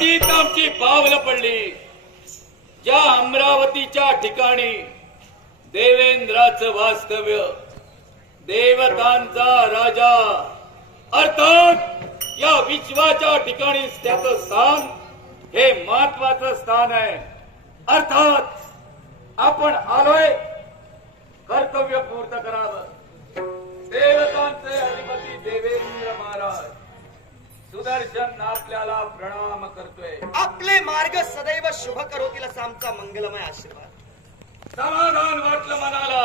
अमरावतीत आमची पावलं पडली. ज्या अमरावतीच्या ठिकाणी देवेंद्राचं वास्तव्य देवतांचा राजा अर्थात या विश्वाच्या ठिकाणी त्याचं स्थान हे महत्वाचं स्थान आहे. अर्थात आपण आलोय कर्तव्य पूर्ण करावं. देवतांचे अधिपती देवेंद्र महाराज. सुदर्शन आपल्याला प्रणाम करतोय. आपले मार्ग सदैव शुभ करोतील असा आमचा मंगलमय आशीर्वाद. समाधान वाटलं मनाला.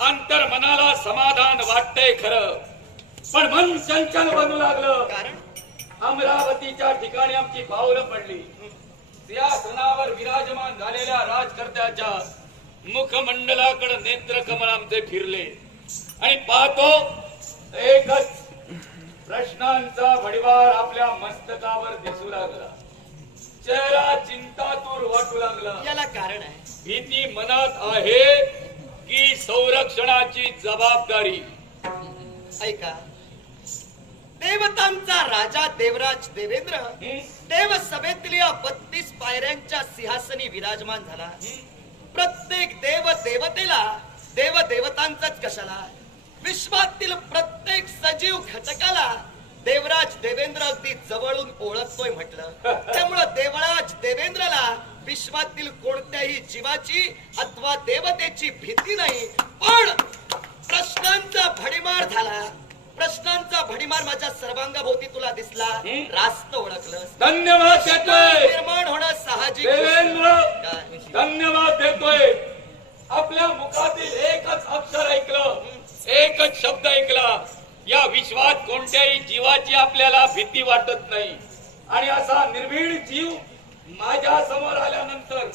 अंतर मनाला समाधान वाटतंय खरं. पण मन चंचल बनू लागलं. कारण? अमरावतीच्या ठिकाणी आमची पावलं पडली. सिंहासनावर विराजमान झालेल्या राजकर्त्याच्या मुखमंडलाकडे नेत्र कमळ आमचे फिरले. आणि पाहतो एकच प्रश्नांचा भडीवार आपल्या मस्तकावर दिसू लागला. चेहरा चिंतातूर वाटू लागला. याला कारण आहे. भीती मनात आहे की संरक्षणाची जबाबदारी. ऐका. देवतांचा राजा देवराज देवेंद्र देव सभेतील या बत्तीस पायऱ्यांच्या सिंहासनी विराजमान झाला. प्रत्येक देव देवतेला देव देवतांचाच कशाला? विश्वातील प्रत्येक सजीव घटकाला देवराज देवेंद्र अगदी जवळून ओळखतोय म्हटलं. त्यामुळं देवराज देवेंद्रला विश्वातील कोणत्याही जीवाची अथवा देवतेची भीती नाही. पण प्रश्नांचा भडीमार झाला. प्रश्नांचा भडीमार माझ्या सर्वांगाभोवती तुला दिसला. रास्त ओळखलं. धन्यवाद देतोय. निर्माण होणं साहजिक देवेंद्र काय? धन्यवाद देतोय. आपल्या मुखातील एकच अक्षर ऐकलं. एकच शब्द ऐकला. या विश्वात कोणत्याही जीवाची आपल्याला भीती वाटत नाही. आणि असा निर्भीड जीव माझ्यासमोर आल्यानंतर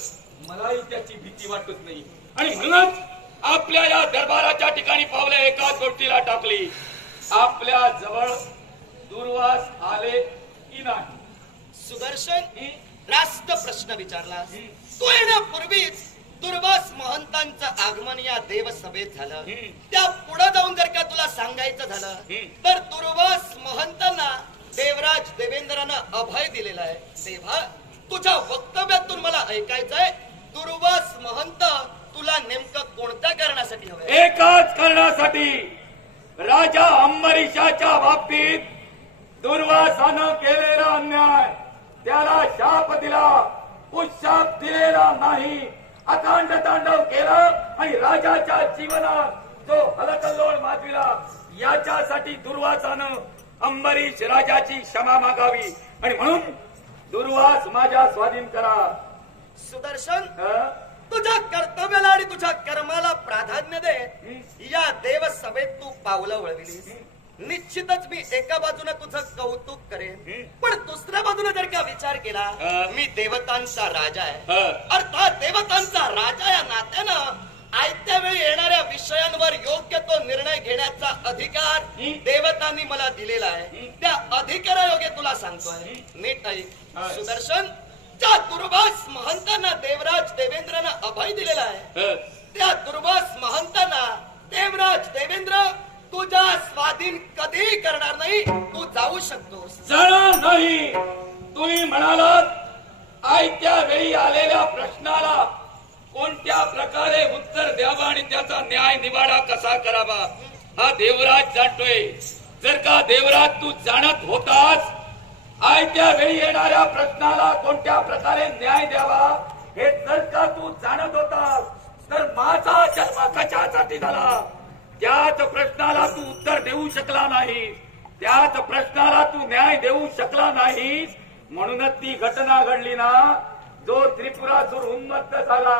मलाही त्याची भीती वाटत नाही. आणि म्हणूनच आपल्या या दरबाराच्या ठिकाणी पावलं एकाच गोष्टीला टाकली. आपल्या जवळ दुर्वास आले की नाही? सुदर्शन रास्त प्रश्न विचारला. तो येण्यापूर्वीच दुर्वास महंतांचं आगमन या देवसभेत झालं. त्या पुढे जाऊन जर का तुला सांगायचं झालं. तर दुर्वास महंतांना देवराज देवेंद्रानं अभय दिलेलं आहे तेव्हा तुझ्या वक्तव्यातून मला ऐकायचंय दुर्वास महंत तुला नेमकं कोणत्या कारणासाठी हवंय एकाच कारणासाठी राजा अंबरीशाच्या बाबतीत दुर्वासानं केलेला अन्याय त्याला शाप दिला उशाप दिलेला नाही अकांड तांडव केला आणि राजाच्या जीवनात जो हलकल्लोळ माजविला. याच्यासाठी दुर्वासानं अंबरीश राजाची क्षमा मागावी. आणि म्हणून दुर्वास माझ्या स्वाधीन करा. सुदर्शन? तुझ्या कर्तव्याला आणि तुझ्या कर्माला प्राधान्य दे. या देवसभेत तू पावलं वळविलीस निश्चितच मी एका बाजूने तुझं कौतुक करेन पण दुसऱ्या बाजूने जर का विचार केला. मी देवतांचा राजा आहे. अर्थात देवतांचा राजा या नात्यानं आयत्या वेळी येणाऱ्या विषयांवर योग्य तो निर्णय घेण्याचा अधिकार. देवतांनी मला दिलेला आहे त्या अधिकारायोग्य तुला सांगतोय नीट ऐक. सुदर्शन ज्या दुर्वास महंतांना देवराज देवेंद्रनं अभय दिलेला आहे. त्या दुर्वास महंतांना देवराज देवेंद्र तुझ्या स्वाधीन कधीही करणार नाही तू जाऊ शकतोस. जाणार नाही. तुम्ही म्हणालात आयत्या वेळी आलेल्या प्रश्नाला कोणत्या प्रकारे उत्तर द्यावा आणि त्याचा न्याय निवाडा कसा करावा हा देवराज जाणतोय. जर का देवराज तू जाणत होतास आयत्या वेळी येणाऱ्या प्रश्नाला कोणत्या प्रकारे न्याय द्यावा हे जर का तू जाणत होतास तर माझा जन्म कशासाठी झाला? त्याच प्रश्नाला तू उत्तर देऊ शकला नाही त्याच प्रश्नाला तू न्याय देऊ शकला नाहीस म्हणूनच ती घटना घडली ना जो त्रिपुरासूर उन्मत्त झाला.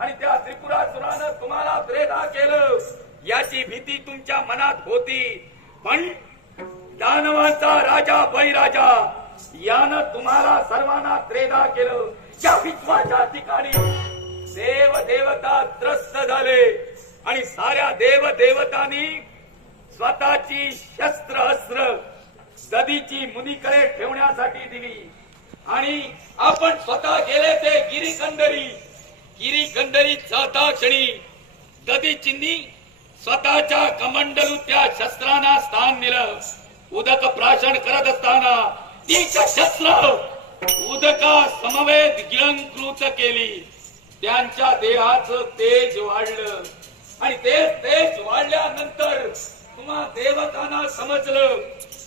आणि त्या त्रिपुरासुरानं तुम्हाला प्रेरणा केलं याची भीती तुमच्या मनात होती. पण दानवांचा राजा बळीराजा यानं तुम्हाला सर्वांना त्रेधा केलं. या विश्वाच्या ठिकाणी देव देवता त्रस्त झाले. आणि साऱ्या देव देवतांनी स्वतःची शस्त्र अस्त्र नदीची मुनीकडे ठेवण्यासाठी दिली. आणि आपण स्वतः गेले ते गिरीकंदरी. गिरीकंदरी जाता क्षणी ददीचींनी स्वतःच्या कमंडलू त्या शस्त्रांना स्थान दिलं. उदक प्राशन करत असताना तीच शस्त्र उदका समवेत गिळंकृत केली. त्यांच्या देहाचं तेज वाढलं. आणि तेच तेज वाढल्यानंतर तुम्हा देवतांना समजलं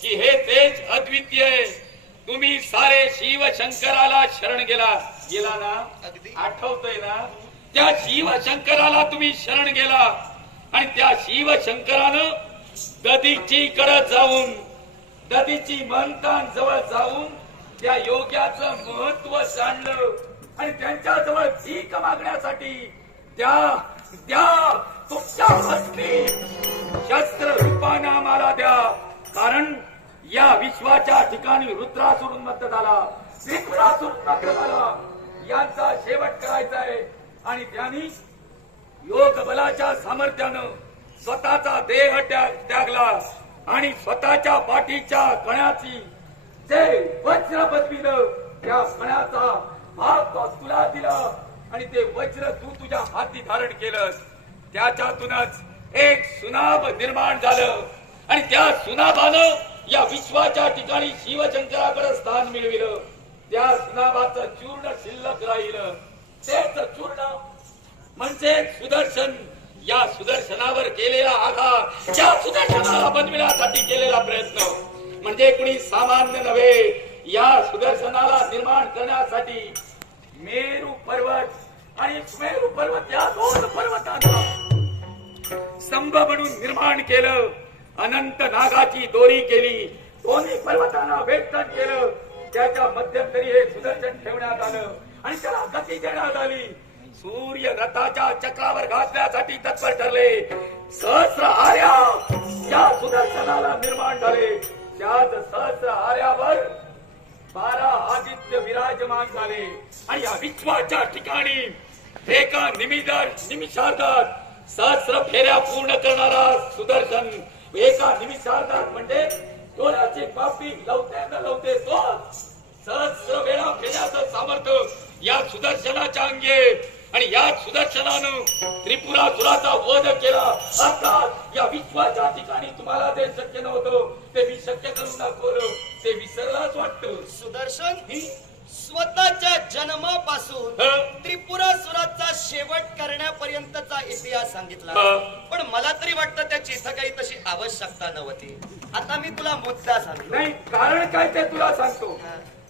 की हे तेज अद्वितीय तुम्ही सारे शिव शंकराला शरण गेला. गेला ना? अगदी. आठवतंय ना? त्या शिव शंकराला तुम्ही शरण गेला. आणि त्या शिव शंकरानं ददीची कडे जाऊन ददीची मनतान जवळ जाऊन त्या योग्याचं महत्त्व जाणलं आणि त्यांच्या जवळ भीक मागण्यासाठी त्या त्या तुमच्या हस्ती शस्त्र रूपाने आम्हाला द्या. कारण या विश्वाच्या ठिकाणी रुद्रासुरून उन्मत्त झाला त्रिपुरासुरून उन्मत्त झाला. यांचा शेवट करायचा आहे. आणि त्यांनी योग बलाच्या सामर्थ्यानं स्वतःचा देह त्याग त्यागला. आणि स्वतःच्या पाठीच्या कण्याची जे वज्र बदविलं त्या कण्याचा भाग तुला दिला. आणि ते वज्र तू तुझ्या हाती धारण केलंस. त्याच्यातूनच एक सुनाब निर्माण झालं. आणि त्या सुनाबानं या विश्वाच्या ठिकाणी शिवशंकराकडे स्थान मिळविलं. त्या सुनाबाचं चूर्ण शिल्लक राहिलं. तेच चूर्ण म्हणजे सुदर्शन. या सुदर्शनावर केलेला आघात त्या सुदर्शनाला बनविण्यासाठी केलेला प्रयत्न. म्हणजे कुणी सामान्य नव्हे या सुदर्शनाला निर्माण करण्यासाठी मेरू पर्वत आणि सुमेरू पर्वत या दोन पर्वतांना स्तंभ म्हणून निर्माण केलं. अनंत नागाची दोरी केली. दोन्ही पर्वतांना वेष्टन केलं. त्याच्या मध्यंतरी हे सुदर्शन ठेवण्यात आलं. आणि त्याला गती देण्यात आली. सूर्य रथाच्या चक्रावर घातण्यासाठी तत्पर ठरले. सहस्र आर्या त्या सुदर्शनाला निर्माण झाले. त्याच सहस्र आर्यावर बारा आदित्य विराजमान झाले. आणि या विश्वाच्या ठिकाणी एका निमिदर निमिषार्धात सहस्र फेऱ्या पूर्ण करणारा सुदर्शन एका निमिषार्धात म्हणजे डोळ्याची पापी लवते न लवते तो सहस्र वेळा फेऱ्याचं सामर्थ्य या सुदर्शनाच्या अंगी. आणि या सुदर्शनानं त्रिपुरासुराचा वध केला. अर्थात या विश्वाच्या ठिकाणी तुम्हाला जे शक्य नव्हतं ते मी शक्य करून दाखवलं. ते विसरलाच वाटतं. सुदर्शन? स्वतःच्या जन्मापासून हं? त्रिपुरासुराचा शेवट करण्यापर्यंतचा इतिहास सांगितला. पण मला तरी वाटतं त्याची इथं काही तशी आवश्यकता नव्हती. आता मी तुला मुद्दा सांगतो. नाही कारण काय ते तुला सांगतो?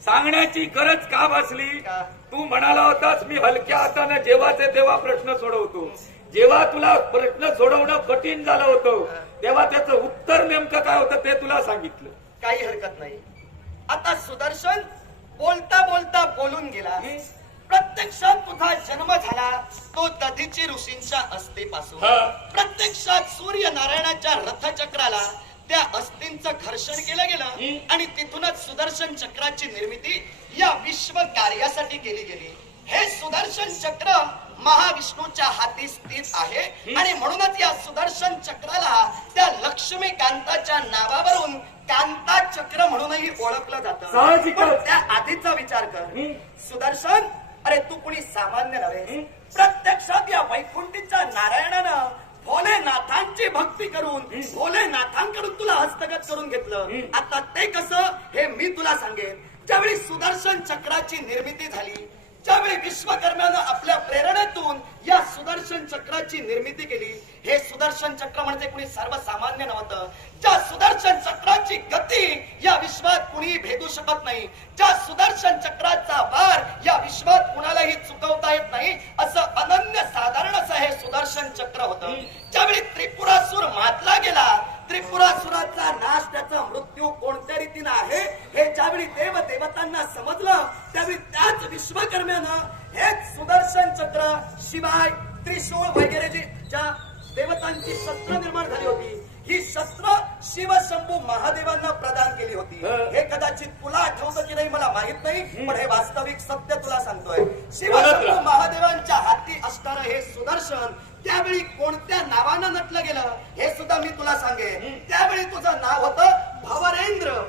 सांगण्याची गरज का भासली? तू म्हणाला होतास मी हलक्या हाताने जेव्हाचे तेव्हा प्रश्न सोडवतो. जेव्हा तुला प्रश्न सोडवणं कठीण झालं होतं तेव्हा त्याचं उत्तर नेमकं काय होतं ते तुला सांगितलं. काही हरकत नाही. आता सुदर्शन बोलता बोलता बोलून गेला. प्रत्यक्षात तुझा जन्म झाला. तो दधीची ऋषींच्या अस्थीपासून. प्रत्यक्षात सूर्य नारायणाच्या रथचक्राला त्या अस्थींचं घर्षण केलं गेलं. आणि तिथूनच सुदर्शन चक्राची निर्मिती या विश्व कार्यासाठी केली गेली. हे सुदर्शन चक्र महाविष्णूच्या हाती स्थित आहे. आणि म्हणूनच या सुदर्शन चक्राला त्या लक्ष्मीकांताच्या नावावरून कांता चक्र म्हणूनही ओळखलं जातं. पण त्या आधीचा विचार कर. सुदर्शन अरे तू कुणी सामान्य नव्हे. प्रत्यक्षात या वैकुंठीच्या नारायणानं भोलेनाथांची भक्ती करून भोलेनाथांकडून तुला हस्तगत करून घेतलं. आता ते कसं हे मी तुला सांगेन ज्यावेळी सुदर्शन चक्राची निर्मिती झाली ज्यावेळी विश्वकर्म्यानं आपल्या प्रेरणेतून या सुदर्शन चक्राची निर्मिती केली हे सुदर्शन चक्र म्हणजे कुणी सर्वसामान्य नव्हतं. ज्या सुदर्शन चक्राची गती या विश्वात कुणी भेदू शकत नाही. ज्या सुदर्शन चक्राचा वार या विश्वात कुणालाही चुकवता येत नाही असं अनन्य साधारण असं हे सुदर्शन चक्र होतं. ज्यावेळी त्रिपुरासूर मातला गेला त्रिपुरासुराचा नाश त्याचा मृत्यू कोणत्या रीतीनं आहे? देवतांना समजलं त्यावेळी त्याच विश्वकर्म्यानं हेच सुदर्शन चक्र शिवाय त्रिशूळ वगैरे जी ज्या देवतांची शस्त्र निर्माण झाली होती ही शस्त्र शिवशंभू महादेवांना प्रदान केली होती. हं. हे कदाचित तुला आठवतं की नाही मला माहीत नाही पण हे वास्तविक सत्य तुला सांगतोय. बोलत शिवशंभू. महादेवांच्या हाती असणारं हे सुदर्शन त्यावेळी कोणत्या नावानं नटलं गेलं हे सुद्धा मी तुला सांगेन. त्यावेळी तुझं नाव होतं भवरेंद्र.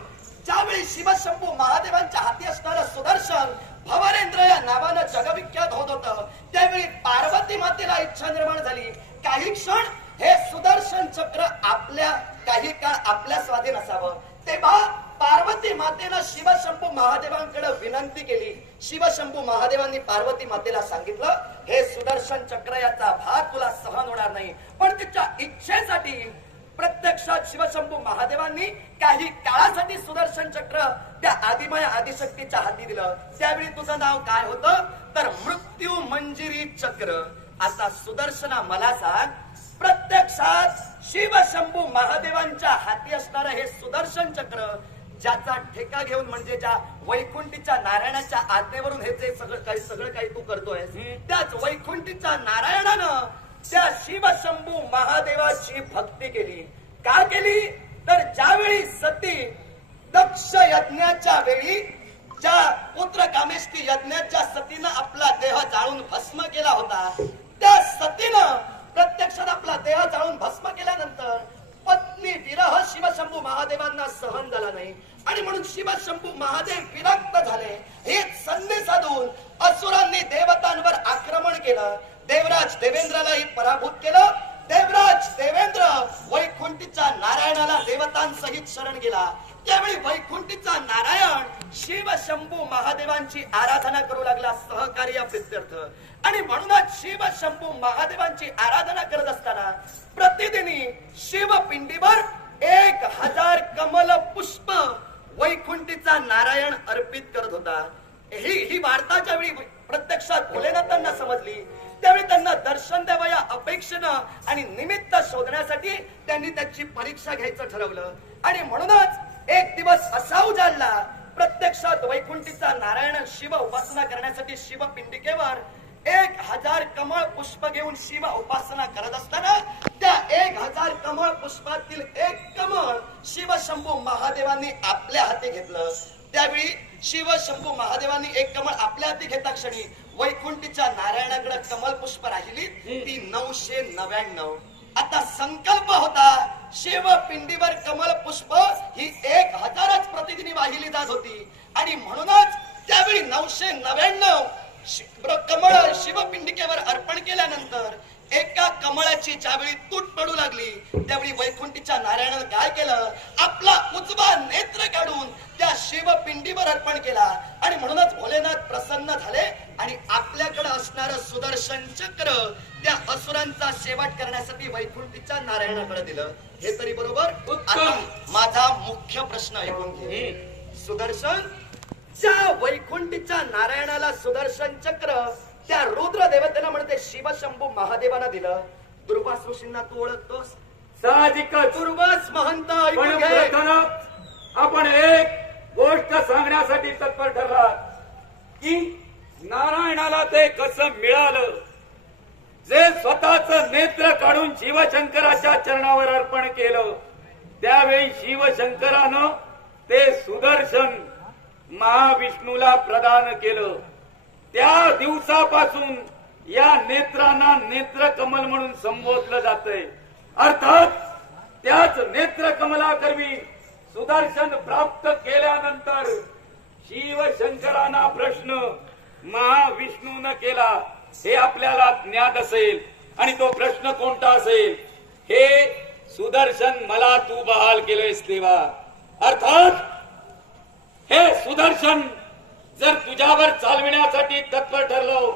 ज्यावेळी शिवशंभू महादेवांच्या हाती असणारं सुदर्शन भवरेंद्र या नावानं जगविख्यात होत होत त्यावेळी पार्वती मातेला इच्छा निर्माण झाली. काही क्षण हे सुदर्शन चक्र आपल्या काही काळ आपल्या स्वाधीन असावं. तेव्हा पार्वती मातेनं शिवशंभू महादेवांकडे विनंती केली. शिवशंभू महादेवांनी पार्वती मातेला सांगितलं हे सुदर्शन चक्र याचा भाग तुला सहन होणार नाही पण तिच्या इच्छेसाठी प्रत्यक्षात शिवशंभू महादेवांनी काही काळासाठी सुदर्शन चक्र त्या आदिमय आदिशक्तीच्या हाती दिलं. त्यावेळी तुझं नाव काय होतं? तर मृत्यू मंजिरी चक्र. आता सुदर्शना मला सांग प्रत्यक्षात शिवशंभू महादेवांच्या हाती असणारं हे सुदर्शन चक्र ज्याचा ठेका घेऊन म्हणजे ज्या वैकुंठीच्या नारायणाच्या आज्ञेवरून हे जे सगळं काही सगळं काही तू करतोय त्याच वैकुंठीच्या नारायणानं त्या शिवशंभू महादेवाची भक्ती केली. का केली? तर ज्यावेळी सती दक्ष यज्ञाच्या वेळी ज्या पुत्र कामेष्टी यज्ञाच्या सतीनं आपला देह जाळून भस्म केला होता त्या सतीनं प्रत्यक्षात आपला देह जाळून भस्म केल्यानंतर पत्नी विरह शिवशंभू महादेवांना सहन झाला नाही. आणि म्हणून शिवशंभू महादेव विरक्त झाले. हे संधी साधून असुरांनी देवतांवर आक्रमण केलं. देवराज देवेंद्रालाही पराभूत केलं. देवराज देवेंद्र वैकुंठीच्या नारायणाला देवतांसहित शरण गेला. त्यावेळी वैकुंठीचा नारायण शिव शंभू महादेवांची आराधना करू लागला सहकार्य प्रित्यर्थ. आणि म्हणूनच शिव शंभू महादेवांची आराधना करत असताना प्रतिदिनी शिव पिंडीवर एक हजार कमल पुष्प वैकुंठीचा नारायण अर्पित करत होता. ही ही वार्ताच्या वेळी प्रत्यक्षात भोलेनाथांना समजली त्यावेळी त्यांना दर्शन द्यावं या अपेक्षेनं आणि निमित्त शोधण्यासाठी त्यांनी त्याची परीक्षा घ्यायचं ठरवलं. आणि म्हणूनच एक दिवस असा उजाडला प्रत्यक्षात वैकुंठीचा नारायण शिव उपासना करण्यासाठी शिव पिंडिकेवर एक हजार कमळ पुष्प घेऊन शिव उपासना करत असताना त्या एक हजार कमळ पुष्पातील एक कमळ शिव शंभू महादेवांनी आपल्या हाती घेतलं. त्यावेळी शिव शंभू महादेवांनी एक कमळ आपल्या हाती घेता क्षणी वैकुंठीच्या नारायणाकडे कमल पुष्प राहिली ती नऊशे नव्याण्णव. आता संकल्प होता शिव पिंडीवर कमल पुष्प ही एक हजारच प्रतिदिनी वाहिली जात होती. आणि म्हणूनच त्यावेळी नऊशे नव्याण्णव कमळ शिवपिंडिकेवर अर्पण केल्यानंतर एका कमळाची ज्यावेळी तूट पडू लागली त्यावेळी वैकुंठीच्या नारायणानं काय केलं? आपला उजवा नेत्र काढून त्या शिवपिंडीवर अर्पण केला. आणि म्हणूनच भोलेनाथ प्रसन्न झाले आणि आपल्याकडे असणारं सुदर्शन चक्र. त्या असुरांचा शेवट करण्यासाठी वैकुंठीच्या नारायणाकडे दिलं. हे तरी बरोबर. आता माझा मुख्य प्रश्न ऐकून घे. सुदर्शन ज्या वैकुंठीच्या नारायणाला सुदर्शन चक्र त्या रुद्र देवतेला म्हणते शिवशंभू महादेवाला दिलं. दुर्वास ऋषींना तू ओळखतोस? साहजिकच. दुर्वास महंत ऐकून घे. आपण एक गोष्ट सांगण्यासाठी तत्पर ठरला की नारायणाला ते कसं मिळालं? जे स्वतःच नेत्र काढून शिवशंकराच्या चरणावर अर्पण केलं त्यावेळी शिवशंकरानं ते सुदर्शन महाविष्णूला प्रदान केलं. त्या दिवसापासून या नेत्रांना नेत्र कमल म्हणून संबोधलं जातंय. अर्थात त्याच नेत्र कमलाकरवी सुदर्शन प्राप्त केल्यानंतर शिवशंकरांना प्रश्न महाविष्णून केला. हे आपल्याला ज्ञात असेल आणि तो प्रश्न कोणता असेल? हे सुदर्शन मला तू बहाल केलंयस देवा अर्थात हे सुदर्शन जर तुझ्यावर चालविण्यासाठी तत्पर ठरलो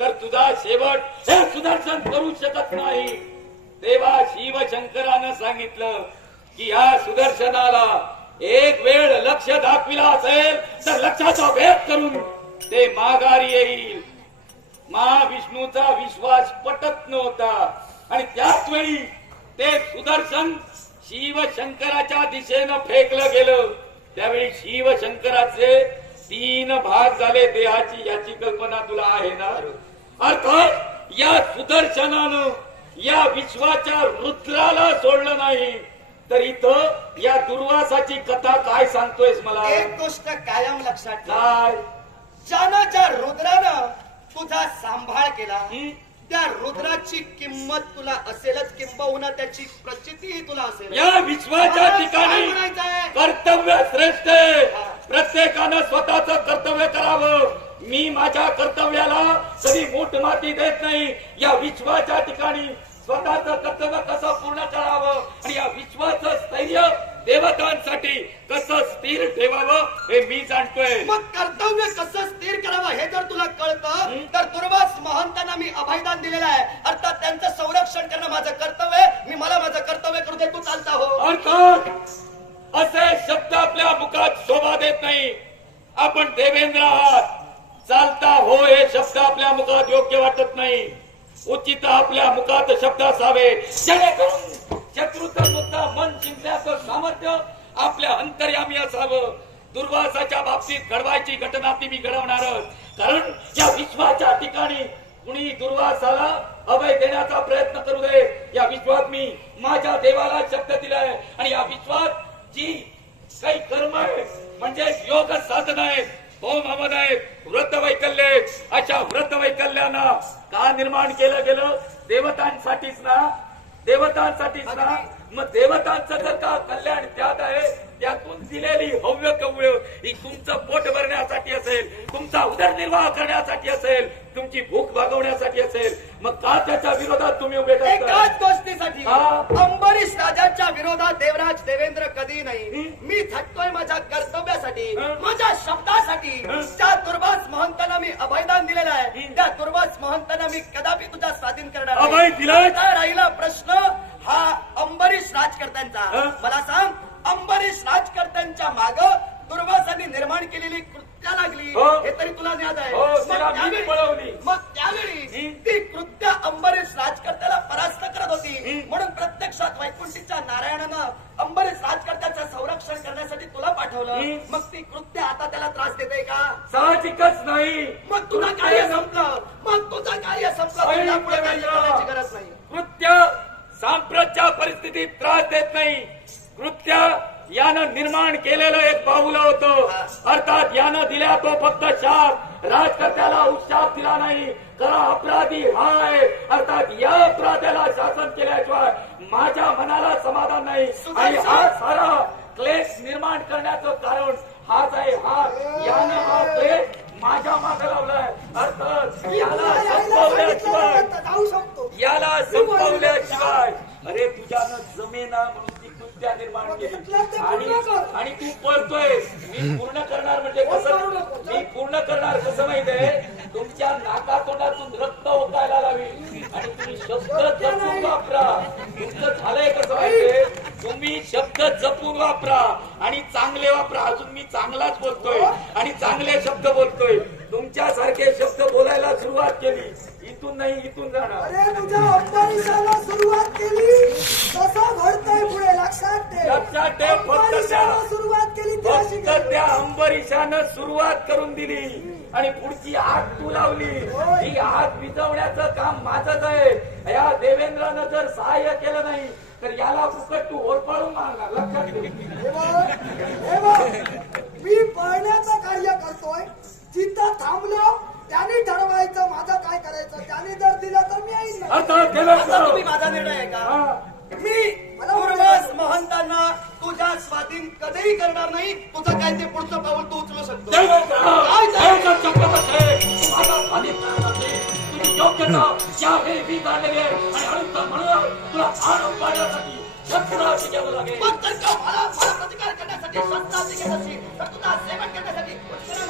तर तुझा शेवट हे सुदर्शन करू शकत नाही. तेव्हा शिवशंकरानं सांगितलं की या सुदर्शनाला एक वेळ लक्ष दाखविला असेल तर लक्षाचा भेद करून ते माघारी येईल. महाविष्णूचा विश्वास पटत नव्हता. आणि त्याच वेळी ते सुदर्शन शिवशंकराच्या दिशेनं फेकलं गेलं. त्यावेळी शिवशंकराचे तीन भाग झाले देहाची याची कल्पना तुला आहे ना? अर्थात या सुदर्शनानं या विश्वाच्या रुद्राला सोडलं नाही. तर इथं या दुर्वासाची कथा काय सांगतोयस मला? एक गोष्ट कायम लक्षात काय? ज्यानं ज्या रुद्रानं तुझा सांभाळ केला? त्या रुद्राची किंमत तुला असेलच किंबहुना त्याची प्रचितीही तुला असेल या विश्वाच्या ठिकाणी? कर्तव्य श्रेष्ठ आहे. प्रत्येकानं स्वतःच कर्तव्य करावं. मी माझ्या कर्तव्याला कधी मूठ माती देत नाही. या विश्वाच्या ठिकाणी स्वतःच कर्तव्य कसं पूर्ण करावं आणि या विश्वाचं स्थैर्य देवतांसाठी कसं स्थिर ठेवावं हे मी जाणतोय. मग कर्तव्य कसं स्थिर करावं हे जर तुला कळतं तर दुर्वास महंतांना मी अभयदान दिलेलं आहे. अर्थात त्यांचं संरक्षण करणं माझं कर्तव्य मी मला माझं कर्तव्य करू दे तू चालता हो. अर्थात असे शब्द आपल्या मुखात शोभा देत नाही. आपण देवेंद्र आहात. चालता हो हे शब्द आपल्या मुखात योग्य वाटत नाही. उचित आपल्या मुखात शब्द असावे. जेणेकरून शत्रूचा मन जिंकण्याचं सामर्थ्य आपल्या अंतर्यामी असावं. दुर्वासाच्या बाबतीत घडवायची घटना ती मी घडवणारच. कारण या विश्वाच्या ठिकाणी कुणी दुर्वासाला अभय देण्याचा प्रयत्न करू दे या विश्वात मी माझ्या देवाला शब्द दिलाय. आणि या विश्वात जी काही कर्म आहे म्हणजे योग साधन आहे होम हवन आहे व्रत वैकल्य आहेत. अशा व्रत वैकल्यांना का निर्माण केलं गेलं? देवतांसाठीच ना? देवतांसाठीच ना? मग देवतांचं जर का कल्याण त्यात आहे त्यातून दिलेली हव्य कव्य ही तुमचं पोट भरण्यासाठी असेल तुमचा उदरनिर्वाह करण्यासाठी असेल तुमची भूक भागवण्यासाठी असेल मग का त्याच्या विरोधात तुम्ही उभे एकाच गोष्टीसाठी. अंबरीश राजाच्या विरोधात देवराज देवेंद्र कधी नाही. मी झटतोय माझ्या कर्तव्यासाठी. माझ्या शब्दासाठी. त्या दुर्वास महंतांना मी अभयदान दिलेलं आहे. त्या दुर्वास महंतांना मी कदापि तुझा स्वाधीन करणार नाही. अभय? आता राहिला प्रश्न हा अंबरीश राजकर्त्यांचा. मला सांग अंबरीश राजकर्त्यांच्या माग दुर्वासांनी निर्माण केलेली कृत्या लागली हो. हे तरी तुला ज्ञात आहे हो, मग तिला त्यावेळी-. ती कृत्य अंबरीश राजकर्त्याला परास्त करत होती. म्हणून प्रत्यक्षात वैकुंठीच्या नारायणानं अंबरीश राजकर्त्याचं संरक्षण करण्यासाठी तुला पाठवलं. मग ती कृत्य आता त्याला त्रास देते का साहजिकच नाही मग तुझं कार्य संपलं मग तुझं कार्य संपलं तुला पुढे गरज नाही कृत्य सांप्रतच्या परिस्थितीत त्रास देत नाही कृत्य यानं निर्माण केलेलं एक बाहुलं होतं. अर्थात यानं दिल्या तो फक्त शाप राजकर्त्याला उत्साप दिला नाही. खरा अपराधी हा आहे अर्थात या अपराध्याला शासन केल्याशिवाय माझ्या मनाला समाधान नाही. आणि हा सारा क्लेश निर्माण करण्याचं कारण हाच आहे. हा यानं हा क्लेश माझ्या मागे लावलाय. अर्थात याला संपवल्याशिवाय याला संपवल्याशिवाय अरे तुझ्यानं जमेना म्हणून कृत्या निर्माण केली. आणि आणि तू पळतोय. मी पूर्ण करणार म्हणजे कसं मी पूर्ण करणार कसं माहितीये? तुमच्या नाकातोंडातून रक्त ओकायला लावी. आणि तुम्ही शब्द जपून वापरा. तुमचं झालंय कसं माहितीये? तुम्ही शब्द जपून वापरा. आणि चांगले वापरा. अजून मी चांगलाच बोलतोय. आणि चांगले शब्द बोलतोय. तुमच्यासारखे शब्द बोलायला सुरुवात केली. इथून नाही इथून जाणार. अरे तुझ्या अंबरीशाला सुरुवात केली तसं घडतंय पुढे लक्षात ठेव. लक्षात ठेव, फक्त त्या- सुरुवात केली ती अशी फक्त. त्या अंबरीशानं सुरुवात करून दिली. आणि पुढची आग तू लावली. ही आग विझवण्याचं काम माझंच आहे. या देवेंद्रानं जर सहाय्य केलं नाही तर याला फुकट तू ओरपाळून मारणार. लक्षात ठेव. हे बघ, हे बघ, मी पळण्याचं कार्य करतोय. जिथं थांबलो त्याने ठरवायचं माझं काय करायचं? त्याने जर दिलं तर मी येईन. ना. अर्थात आता तुम्ही देवेंद्र माझा निर्णय आहे का. मी महंतांना तुझ्या स्वाधीन कधीही करणार नाही. तुझं काय ते पुढचं पाऊल तू उचलू शकतो. काय ते? करण्यासाठी लागेल. मग तर का मला मला प्रतिकार करण्यासाठी शस्त्राची घेत असशील तर तुझा सेवन करण्यासाठी. उत्तरा.